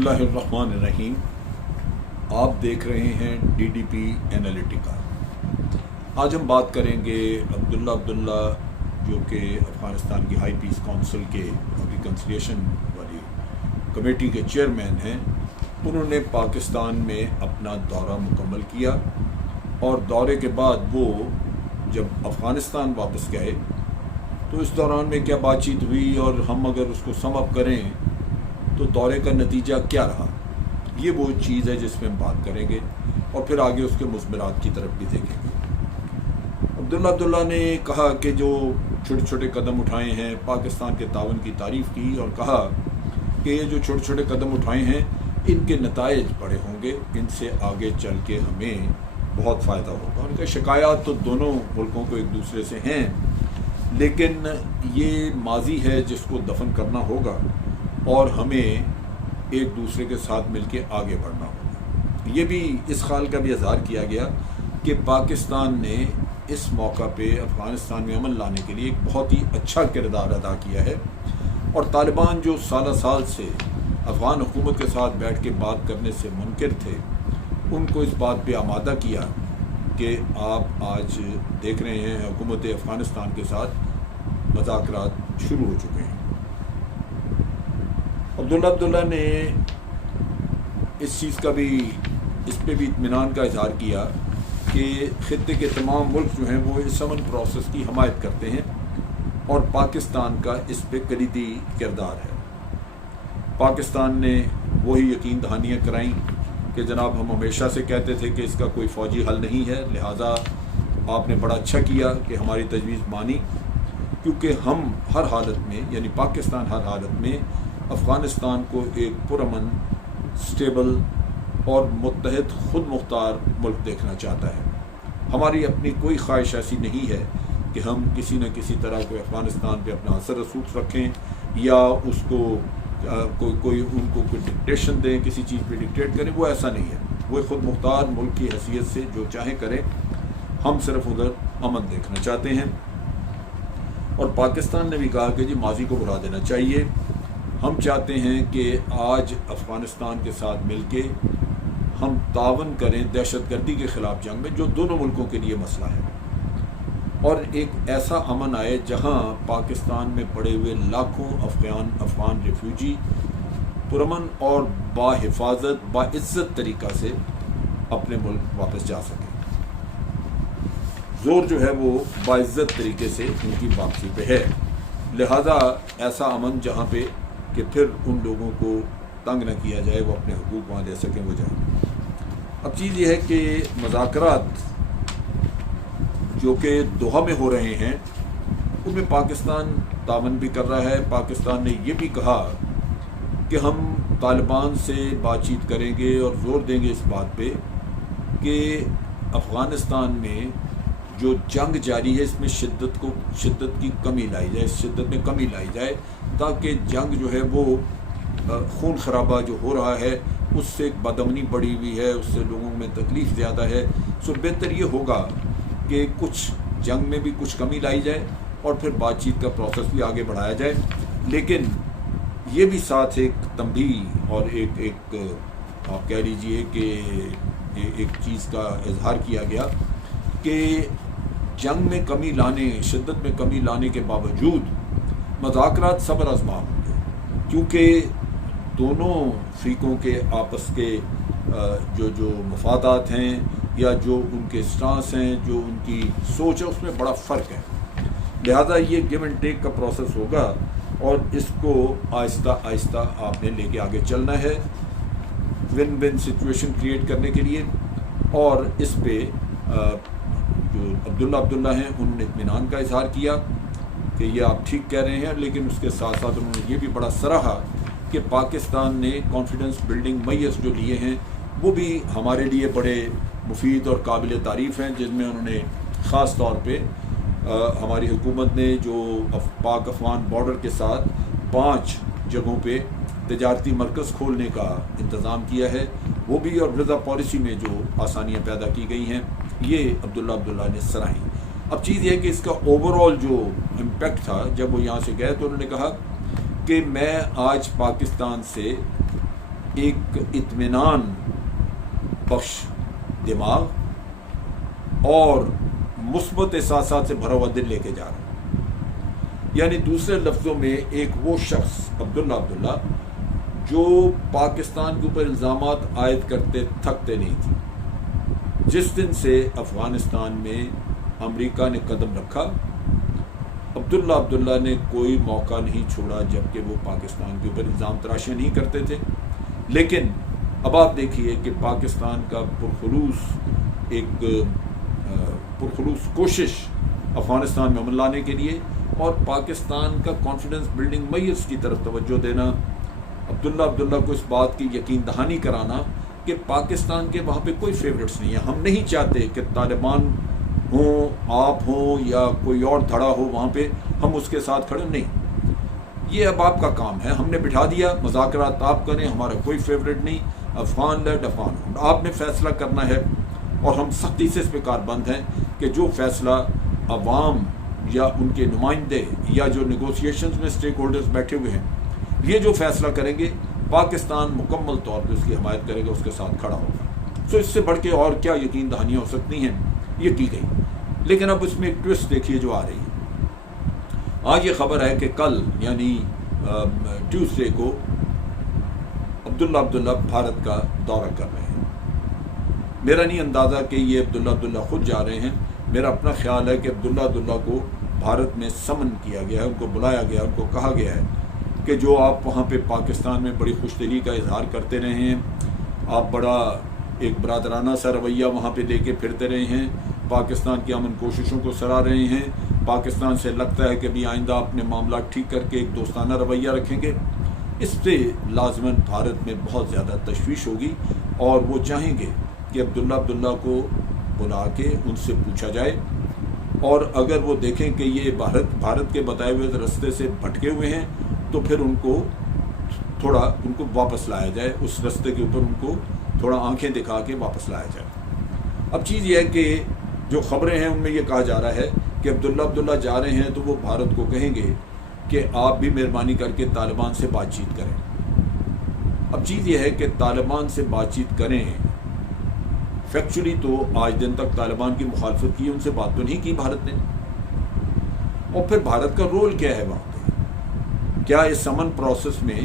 बिस्मिल्लाहिर्रहमानिर्रहीम। आप देख रहे हैं DDP एनालिटिका। आज हम बात करेंगे अब्दुल्ला जो कि अफ़गानिस्तान की हाई पीस काउंसिल के रिकन्सिलिएशन वाली कमेटी के चेयरमैन हैं। उन्होंने पाकिस्तान में अपना दौरा मुकम्मल किया और दौरे के बाद वो जब अफ़गानिस्तान वापस गए तो इस दौरान में क्या बातचीत हुई और हम अगर उसको सम अप करें तो दौरे का नतीजा क्या रहा, ये वो चीज़ है जिसमें हम बात करेंगे और फिर आगे उसके मुज़मरात की तरफ भी देखेंगे। अब्दुल्ला ने कहा कि जो छोटे छोटे कदम उठाए हैं, पाकिस्तान के ताउन की तारीफ़ की और कहा कि ये जो छोटे छोटे कदम उठाए हैं इनके नताइज बड़े होंगे, इनसे आगे चल के हमें बहुत फ़ायदा होगा। उनका शिकायत तो दोनों मुल्कों को एक दूसरे से हैं, लेकिन ये माजी है जिसको दफन करना होगा और हमें एक दूसरे के साथ मिलके आगे बढ़ना होगा। ये भी इस ख्याल का भी इज़हार किया गया कि पाकिस्तान ने इस मौका पे अफ़गानिस्तान में अमन लाने के लिए एक बहुत ही अच्छा किरदार अदा किया है और तालिबान जो साल से अफ़गान हुकूमत के साथ बैठ के बात करने से मुनकिर थे, उनको इस बात पे आमादा किया कि आप आज देख रहे हैं हुकूमत अफ़गानिस्तान के साथ मुज़ाकरात शुरू हो चुके हैं। अब्दुल्ला ने इस चीज़ का भी, इस पे भी इत्मीनान का इजहार किया कि ख़ित्ते के तमाम मुल्क जो हैं वो इस अमन प्रोसेस की हमायत करते हैं और पाकिस्तान का इस पे कलीदी किरदार है। पाकिस्तान ने वही यकीन दहानियाँ कराईं कि जनाब हम हमेशा से कहते थे कि इसका कोई फ़ौजी हल नहीं है, लिहाजा आपने बड़ा अच्छा किया कि हमारी तजवीज़ मानी, क्योंकि हम हर हालत में, यानी पाकिस्तान हर हालत में अफ़गानिस्तान को एक पुरअमन, स्टेबल और मुत्तहिद खुद मुख्तार मुल्क देखना चाहता है। हमारी अपनी कोई ख्वाहिश ऐसी नहीं है कि हम किसी न किसी तरह को अफ़गानिस्तान पे अपना असर रसूख रखें या उसको कोई उनको कोई डिक्टेशन दें, किसी चीज़ पे डिक्टेट करें, वो ऐसा नहीं है। वो खुद मुख्तार मुल्क की हैसियत से जो चाहें करें, हम सिर्फ उधर अमन देखना चाहते हैं। और पाकिस्तान ने भी कहा कि जी माजी को भुला देना चाहिए, हम चाहते हैं कि आज अफ़गानिस्तान के साथ मिलके हम तावन करें दहशतगर्दी के ख़िलाफ़ जंग में, जो दोनों मुल्कों के लिए मसला है, और एक ऐसा अमन आए जहां पाकिस्तान में पड़े हुए लाखों अफ़गान रिफ्यूजी पुरअमन और बाहिफाजत बाइज़्ज़त तरीक़ा से अपने मुल्क वापस जा सकें। ज़ोर जो है वो बाइज़्ज़त तरीके से उनकी वापसी पे है, लिहाजा ऐसा अमन जहाँ पे कि फिर उन लोगों को तंग न किया जाए, वो अपने हुकूक वहाँ ले सकें, वो जाए। अब चीज़ ये है कि मुज़ाकरात जो कि दोहा में हो रहे हैं उनमें पाकिस्तान तावन भी कर रहा है। पाकिस्तान ने ये भी कहा कि हम तालिबान से बातचीत करेंगे और ज़ोर देंगे इस बात पे कि अफ़गानिस्तान में जो जंग जारी है इसमें शिद्दत की कमी लाई जाए, शिद्दत में कमी लाई जाए, ताकि जंग जो है वो खून खराबा जो हो रहा है उससे बदअमनी बढ़ी हुई है, उससे लोगों में तकलीफ़ ज़्यादा है। सो बेहतर ये होगा कि कुछ जंग में भी कुछ कमी लाई जाए और फिर बातचीत का प्रोसेस भी आगे बढ़ाया जाए। लेकिन ये भी साथ एक तंबीह और एक आप कह लीजिए कि एक चीज़ का इजहार किया गया कि जंग में कमी लाने, शिद्दत में कमी लाने के बावजूद मुज़ाकरात सब्र आज़मा होंगे, क्योंकि दोनों फ़रीक़ों के आपस के जो मफादात हैं या जो उनके स्टांस हैं, जो उनकी सोच है, उसमें बड़ा फ़र्क है। लिहाजा ये गिव एंड टेक का प्रोसेस होगा और इसको आहिस्ता आहिस्ता आपने लेके आगे चलना है विन विन सिचुएशन क्रिएट करने के लिए। और इस पे जो अब्दुल्ला हैं उन्होंने इत्मीनान का इजहार किया कि ये आप ठीक कह रहे हैं, लेकिन उसके साथ साथ उन्होंने ये भी बड़ा सराहा कि पाकिस्तान ने कॉन्फिडेंस बिल्डिंग मैयर्स जो लिए हैं वो भी हमारे लिए बड़े मुफीद और काबिल तारीफ़ हैं, जिनमें उन्होंने ख़ास तौर पे हमारी हुकूमत ने जो पाक अफ़गान बॉर्डर के साथ 5 जगहों पे तजारती मरकज़ खोलने का इंतज़ाम किया है, वो भी, और वीज़ा पॉलिसी में जो आसानियाँ पैदा की गई हैं, ये अब्दुल्ला ने सराही। अब चीज़ ये है कि इसका ओवरऑल जो इम्पेक्ट था, जब वो यहाँ से गए तो उन्होंने कहा कि मैं आज पाकिस्तान से ایک اطمینان بخش دماغ اور مثبت احساسات سے بھرا ہوا دل لے کے جا رہا ہے. یعنی دوسرے لفظوں میں ایک وہ شخص عبداللہ جو پاکستان کے اوپر الزامات عائد کرتے تھکتے نہیں تھے. جس دن سے افغانستان میں امریکہ نے قدم رکھا عبداللہ نے کوئی موقع نہیں چھوڑا جبکہ وہ پاکستان کے اوپر الزام تراشیاں نہیں کرتے تھے. لیکن اب آپ دیکھیے کہ پاکستان کا پرخلوص کوشش افغانستان میں امن لانے کے لیے اور پاکستان کا کانفیڈنس بلڈنگ میئرز کی طرف توجہ دینا، عبداللہ کو اس بات کی یقین دہانی کرانا کہ پاکستان کے وہاں پہ کوئی فیوریٹس نہیں ہے. ہم نہیں چاہتے کہ طالبان ہوں، آپ ہوں یا کوئی اور دھڑا ہو وہاں پہ ہم اس کے ساتھ کھڑے نہیں. یہ اب آپ کا کام ہے، ہم نے بٹھا دیا، مذاکرات آپ کریں، ہمارا کوئی فیوریٹ نہیں، افغان لیڈ افغان ہوں، آپ نے فیصلہ کرنا ہے. اور ہم سختی سے اس پہ کاربند ہیں کہ جو فیصلہ عوام یا ان کے نمائندے یا جو نیگوسیشنز میں سٹیک ہولڈرز بیٹھے ہوئے ہیں یہ جو فیصلہ کریں گے پاکستان مکمل طور پہ اس کی حمایت کرے گا، اس کے ساتھ کھڑا ہوگا. سو اس سے بڑھ کے اور کیا یقین دہانیاں ہو سکتی ہیں، یہ کی گئی. لیکن اب اس میں ایک ٹوسٹ دیکھیے جو آ رہی ہے. آج یہ خبر ہے کہ کل یعنی ٹیوزڈے کو عبداللہ بھارت کا دورہ کر رہے ہیں. میرا نہیں اندازہ کہ یہ عبداللہ خود جا رہے ہیں. میرا اپنا خیال ہے کہ عبداللہ کو بھارت میں سمن کیا گیا ہے، ان کو بلایا گیا، ان کو کہا گیا ہے کہ جو آپ وہاں پہ پاکستان میں بڑی خوش دلی کا اظہار کرتے رہے ہیں، آپ بڑا ایک برادرانہ سا رویہ وہاں پہ لے کے پھرتے رہے ہیں، پاکستان کی امن کوششوں کو سراہ رہے ہیں، پاکستان سے لگتا ہے کہ بھی آئندہ اپنے معاملات ٹھیک کر کے ایک دوستانہ رویہ رکھیں گے. اس سے لازماً بھارت میں بہت زیادہ تشویش ہوگی اور وہ چاہیں گے کہ عبداللہ کو بلا کے ان سے پوچھا جائے، اور اگر وہ دیکھیں کہ یہ بھارت کے بتائے ہوئے رستے سے بھٹکے ہوئے ہیں تو پھر ان کو واپس لایا جائے، اس رستے کے اوپر ان کو تھوڑا آنکھیں دکھا کے واپس لایا جائے. اب چیز یہ ہے کہ جو خبریں ہیں ان میں یہ کہا جا رہا ہے کہ عبداللہ جا رہے ہیں تو وہ بھارت کو کہیں گے کہ آپ بھی مہربانی کر کے طالبان سے بات چیت کریں. اب چیز یہ ہے کہ طالبان سے بات چیت کریں، فیکچولی تو آج دن تک طالبان کی مخالفت کی، ان سے بات تو نہیں کی بھارت نے. اور پھر بھارت کا رول کیا ہے وہاں پہ؟ کیا اس امن پروسیس میں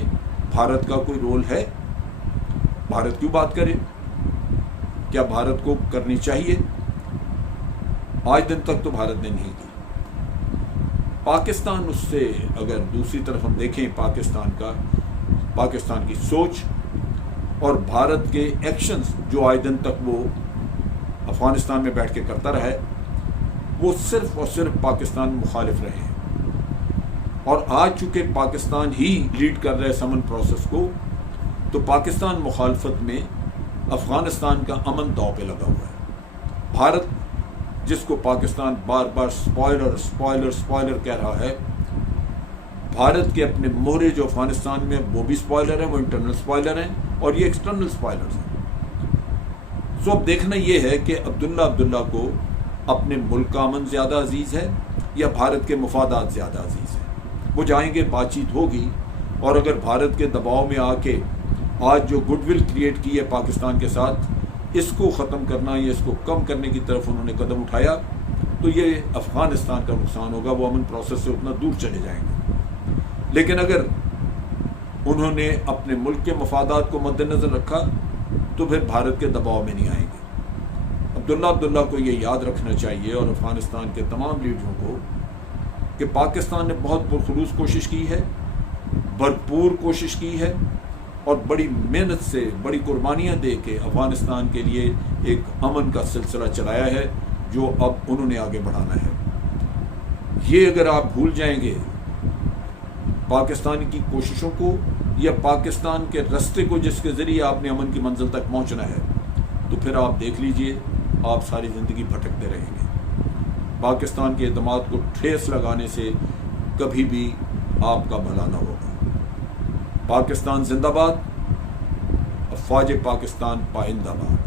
بھارت کا کوئی رول ہے؟ بھارت کیوں بات کرے؟ کیا بھارت کو کرنی چاہیے؟ آج دن تک تو بھارت نے نہیں کی. پاکستان اس سے اگر دوسری طرف ہم دیکھیں پاکستان کی سوچ اور بھارت کے ایکشنز جو آج دن تک وہ افغانستان میں بیٹھ کے کرتا رہا ہے، وہ صرف اور صرف پاکستان مخالف رہے ہیں. اور آج چونکہ پاکستان ہی لیڈ کر رہے امن پروسیس کو، تو پاکستان مخالفت میں افغانستان کا امن داؤ پہ لگا ہوا ہے. بھارت جس کو پاکستان بار بار سپوائلر کہہ رہا ہے، بھارت کے اپنے مورے جو افغانستان میں وہ بھی سپوائلر ہیں، وہ انٹرنل سپوائلر ہیں اور یہ ایکسٹرنل سپوائلرز ہیں. سو اب دیکھنا یہ ہے کہ عبداللہ کو اپنے ملک کا امن زیادہ عزیز ہے یا بھارت کے مفادات زیادہ عزیز ہیں. وہ جائیں گے، بات چیت ہوگی، اور اگر بھارت کے دباؤ میں آ کے آج جو گڈ ول کریٹ کی ہے پاکستان کے ساتھ، اس کو ختم کرنا یا اس کو کم کرنے کی طرف انہوں نے قدم اٹھایا تو یہ افغانستان کا نقصان ہوگا، وہ امن پروسیس سے اتنا دور چلے جائیں گے. لیکن اگر انہوں نے اپنے ملک کے مفادات کو مد نظر رکھا تو پھر بھارت کے دباؤ میں نہیں آئیں گے. عبداللہ کو یہ یاد رکھنا چاہیے اور افغانستان کے تمام لیڈروں کو کہ پاکستان نے بہت پرخلوص کوشش کی ہے، بھرپور کوشش کی ہے اور بڑی محنت سے، بڑی قربانیاں دے کے افغانستان کے لیے ایک امن کا سلسلہ چلایا ہے جو اب انہوں نے آگے بڑھانا ہے. یہ اگر آپ بھول جائیں گے پاکستان کی کوششوں کو یا پاکستان کے رستے کو جس کے ذریعے آپ نے امن کی منزل تک پہنچنا ہے، تو پھر آپ دیکھ لیجئے آپ ساری زندگی بھٹکتے رہیں گے. پاکستان کے اعتماد کو ٹھیس لگانے سے کبھی بھی آپ کا بھلا نہ ہوگا. پاکستان زندہ باد، افواج پاکستان پائندہ باد.